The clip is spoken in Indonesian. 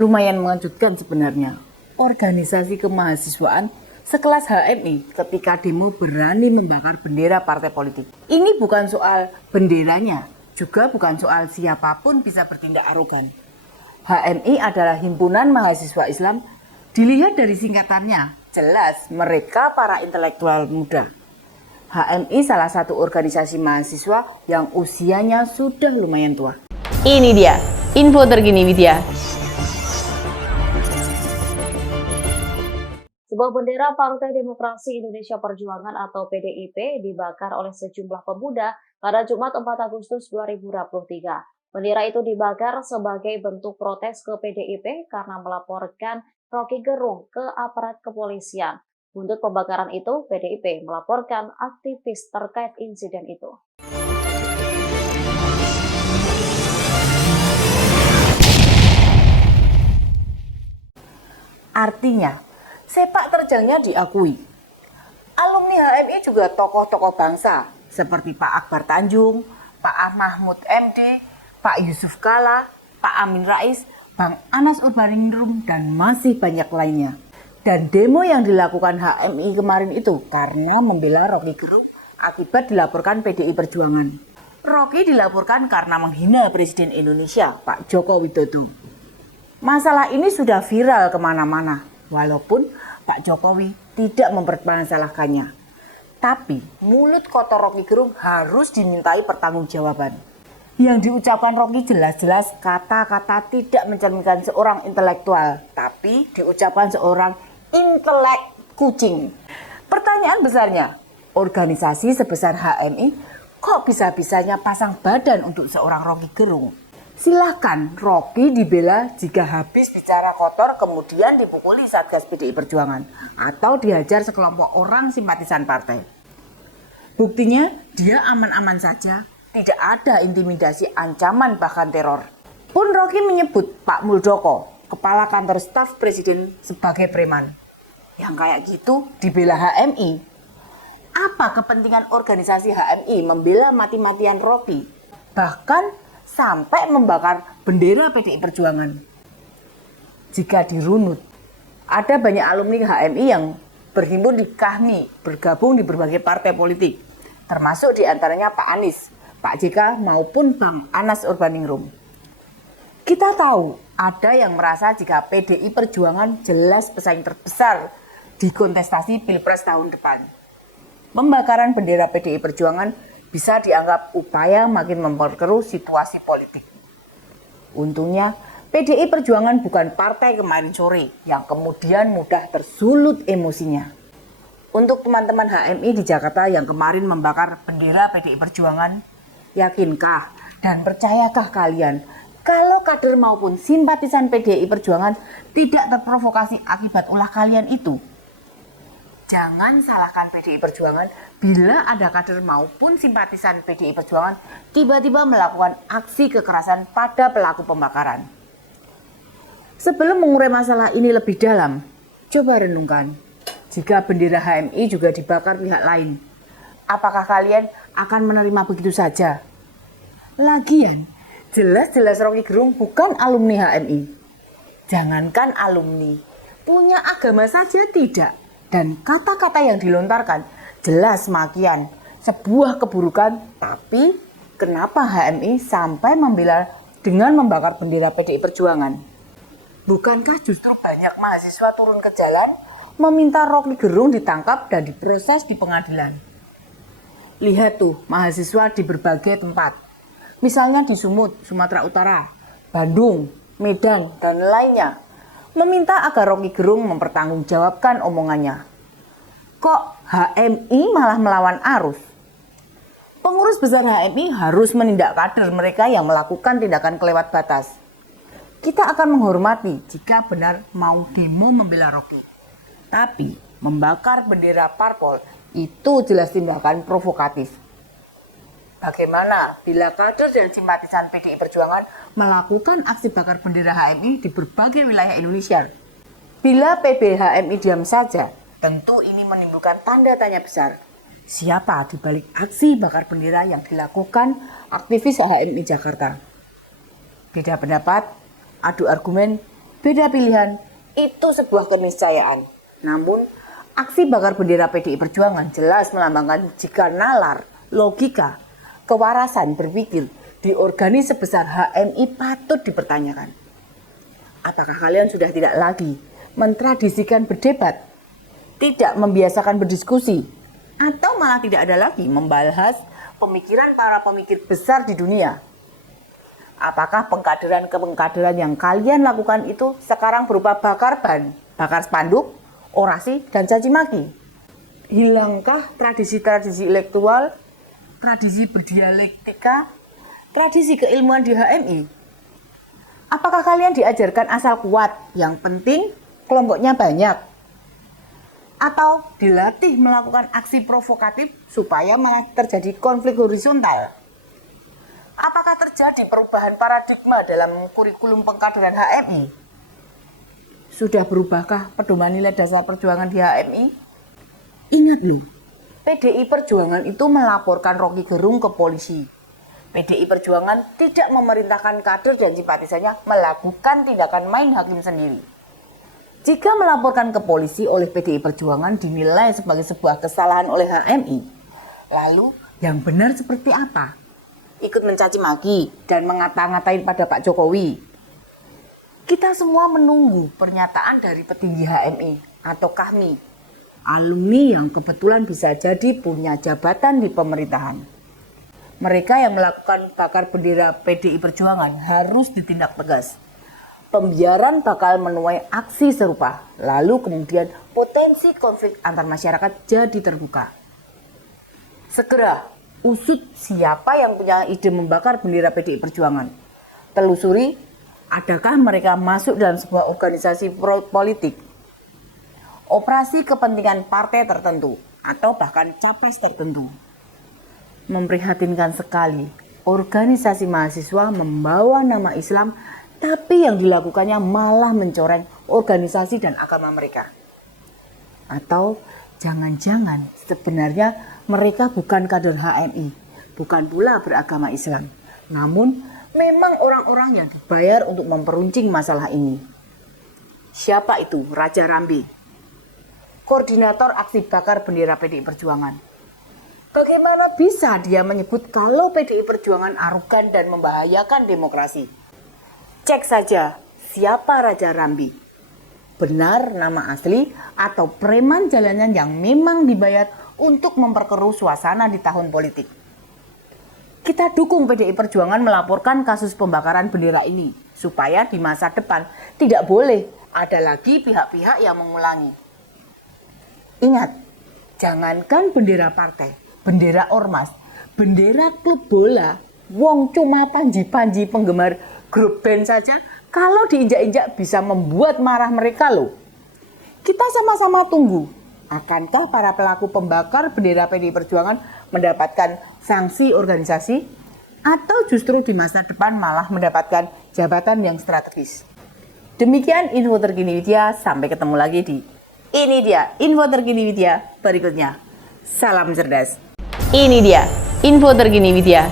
Lumayan mengejutkan sebenarnya. Organisasi kemahasiswaan sekelas HMI ketika demo berani membakar bendera partai politik. Ini bukan soal benderanya, juga bukan soal siapapun bisa bertindak arogan. HMI adalah himpunan mahasiswa Islam, dilihat dari singkatannya, jelas mereka para intelektual muda. HMI salah satu organisasi mahasiswa yang usianya sudah lumayan tua. Ini dia, info terkini Widya. Sebuah bendera Partai Demokrasi Indonesia Perjuangan atau PDIP dibakar oleh sejumlah pemuda pada Jumat 4 Agustus 2023. Bendera itu dibakar sebagai bentuk protes ke PDIP karena melaporkan Rocky Gerung ke aparat kepolisian. Buntut pembakaran itu, PDIP melaporkan aktivis terkait insiden itu. Artinya, sepak terjangnya diakui. Alumni HMI juga tokoh-tokoh bangsa seperti Pak Akbar Tanjung, Pak Mahmud MD, Pak Yusuf Kala, Pak Amin Rais, Bang Anas Urbaningrum, dan masih banyak lainnya. Dan demo yang dilakukan HMI kemarin itu karena membela Rocky Gerung akibat dilaporkan PDI Perjuangan. Rocky dilaporkan karena menghina Presiden Indonesia, Pak Joko Widodo. Masalah ini sudah viral kemana-mana, walaupun Pak Jokowi tidak mempermasalahkannya. Tapi mulut kotor Rocky Gerung harus dimintai pertanggungjawaban. Yang diucapkan Rocky jelas-jelas kata-kata tidak mencerminkan seorang intelektual, tapi diucapkan seorang intelek kucing. Pertanyaan besarnya, organisasi sebesar HMI kok bisa-bisanya pasang badan untuk seorang Rocky Gerung? Silahkan Rocky dibela jika habis bicara kotor kemudian dipukuli Satgas PDI Perjuangan atau dihajar sekelompok orang simpatisan partai. Buktinya dia aman-aman saja, tidak ada intimidasi, ancaman bahkan teror. Pun Rocky menyebut Pak Muldoko, kepala kantor staf presiden, sebagai preman. Yang kayak gitu dibela HMI. Apa kepentingan organisasi HMI membela mati-matian Rocky? Bahkan sampai membakar bendera PDI Perjuangan. Jika dirunut, ada banyak alumni HMI yang berhimpun di KAHMI, bergabung di berbagai partai politik, termasuk diantaranya Pak Anies, Pak JK maupun Bang Anas Urbaningrum. Kita tahu ada yang merasa jika PDI Perjuangan jelas pesaing terbesar di kontestasi Pilpres tahun depan. Pembakaran bendera PDI Perjuangan bisa dianggap upaya makin memperkeruh situasi politik. Untungnya, PDI Perjuangan bukan partai kemarin sore yang kemudian mudah tersulut emosinya. Untuk teman-teman HMI di Jakarta yang kemarin membakar bendera PDI Perjuangan, yakinkah dan percayakah kalian kalau kader maupun simpatisan PDI Perjuangan tidak terprovokasi akibat ulah kalian itu? Jangan salahkan PDI Perjuangan bila ada kader maupun simpatisan PDI Perjuangan tiba-tiba melakukan aksi kekerasan pada pelaku pembakaran. Sebelum mengurai masalah ini lebih dalam, coba renungkan, jika bendera HMI juga dibakar pihak lain, apakah kalian akan menerima begitu saja? Lagian, jelas-jelas Rocky Gerung bukan alumni HMI. Jangankan alumni, punya agama saja tidak. Dan kata-kata yang dilontarkan jelas makian, sebuah keburukan. Tapi kenapa HMI sampai membela dengan membakar bendera PDI Perjuangan? Bukankah justru banyak mahasiswa turun ke jalan meminta Rocky Gerung ditangkap dan diproses di pengadilan? Lihat tuh mahasiswa di berbagai tempat, misalnya di Sumut, Sumatera Utara, Bandung, Medan, dan lainnya, meminta agar Rocky Gerung mempertanggungjawabkan omongannya. Kok HMI malah melawan arus? Pengurus besar HMI harus menindak kader mereka yang melakukan tindakan kelewat batas. Kita akan menghormati jika benar mau demo membela Rocky. Tapi membakar bendera parpol itu jelas tindakan provokatif. Bagaimana bila kader dan simpatisan PDI Perjuangan melakukan aksi bakar bendera HMI di berbagai wilayah Indonesia? Bila PB HMI diam saja, tentu ini menimbulkan tanda tanya besar. Siapa di balik aksi bakar bendera yang dilakukan aktivis HMI Jakarta? Beda pendapat, adu argumen, Beda pilihan, itu sebuah keniscayaan. Namun, aksi bakar bendera PDI Perjuangan jelas melambangkan jika nalar, logika, kewarasan berpikir di organis sebesar HMI patut dipertanyakan. Apakah kalian sudah tidak lagi mentradisikan berdebat, tidak membiasakan berdiskusi, atau malah tidak ada lagi membahas pemikiran para pemikir besar di dunia? Apakah pengkaderan yang kalian lakukan itu sekarang berupa bakar ban, bakar spanduk, orasi, dan caci maki? Hilangkah tradisi-tradisi intelektual, tradisi berdialektika, tradisi keilmuan di HMI? Apakah kalian diajarkan asal kuat, yang penting kelompoknya banyak? Atau dilatih melakukan aksi provokatif supaya malah terjadi konflik horizontal? Apakah terjadi perubahan paradigma dalam kurikulum pengkaderan HMI? Sudah berubahkah pedoman nilai dasar perjuangan di HMI? Ingat loh, PDI Perjuangan itu melaporkan Rocky Gerung ke polisi. PDI Perjuangan tidak memerintahkan kader dan simpatisannya melakukan tindakan main hakim sendiri. Jika melaporkan ke polisi oleh PDI Perjuangan dinilai sebagai sebuah kesalahan oleh HMI, lalu yang benar seperti apa? Ikut mencaci maki dan ngata-ngatain pada Pak Jokowi. Kita semua menunggu pernyataan dari petinggi HMI atau kami, alumni yang kebetulan bisa jadi punya jabatan di pemerintahan. Mereka yang melakukan bakar bendera PDI Perjuangan harus ditindak tegas. Pembiaran bakal menuai aksi serupa, lalu kemudian potensi konflik antar masyarakat jadi terbuka. Segera usut siapa yang punya ide membakar bendera PDI Perjuangan. Telusuri, adakah mereka masuk dalam sebuah organisasi politik, operasi kepentingan partai tertentu, atau bahkan capres tertentu. Memprihatinkan sekali, organisasi mahasiswa membawa nama Islam, tapi yang dilakukannya malah mencoreng organisasi dan agama mereka. Atau jangan-jangan sebenarnya mereka bukan kader HMI, bukan pula beragama Islam, namun memang orang-orang yang dibayar untuk memperuncing masalah ini. Siapa itu Raja Rambi, koordinator aksi bakar bendera PDI Perjuangan? Bagaimana bisa dia menyebut kalau PDI Perjuangan arogan dan membahayakan demokrasi? Cek saja siapa Raja Rambi. Benar nama asli atau preman jalanan yang memang dibayar untuk memperkeruh suasana di tahun politik. Kita dukung PDI Perjuangan melaporkan kasus pembakaran bendera ini supaya di masa depan tidak boleh ada lagi pihak-pihak yang mengulangi. Ingat, jangankan bendera partai, bendera ormas, bendera klub bola, wong cuma panji-panji penggemar grup band saja kalau diinjak-injak bisa membuat marah mereka loh. Kita sama-sama tunggu, akankah para pelaku pembakar bendera PDI Perjuangan mendapatkan sanksi organisasi atau justru di masa depan malah mendapatkan jabatan yang strategis. Demikian info terkini Widya, sampai ketemu lagi di Ini Dia Info Terkini Widya berikutnya. Salam cerdas. Ini dia info terkini Widya.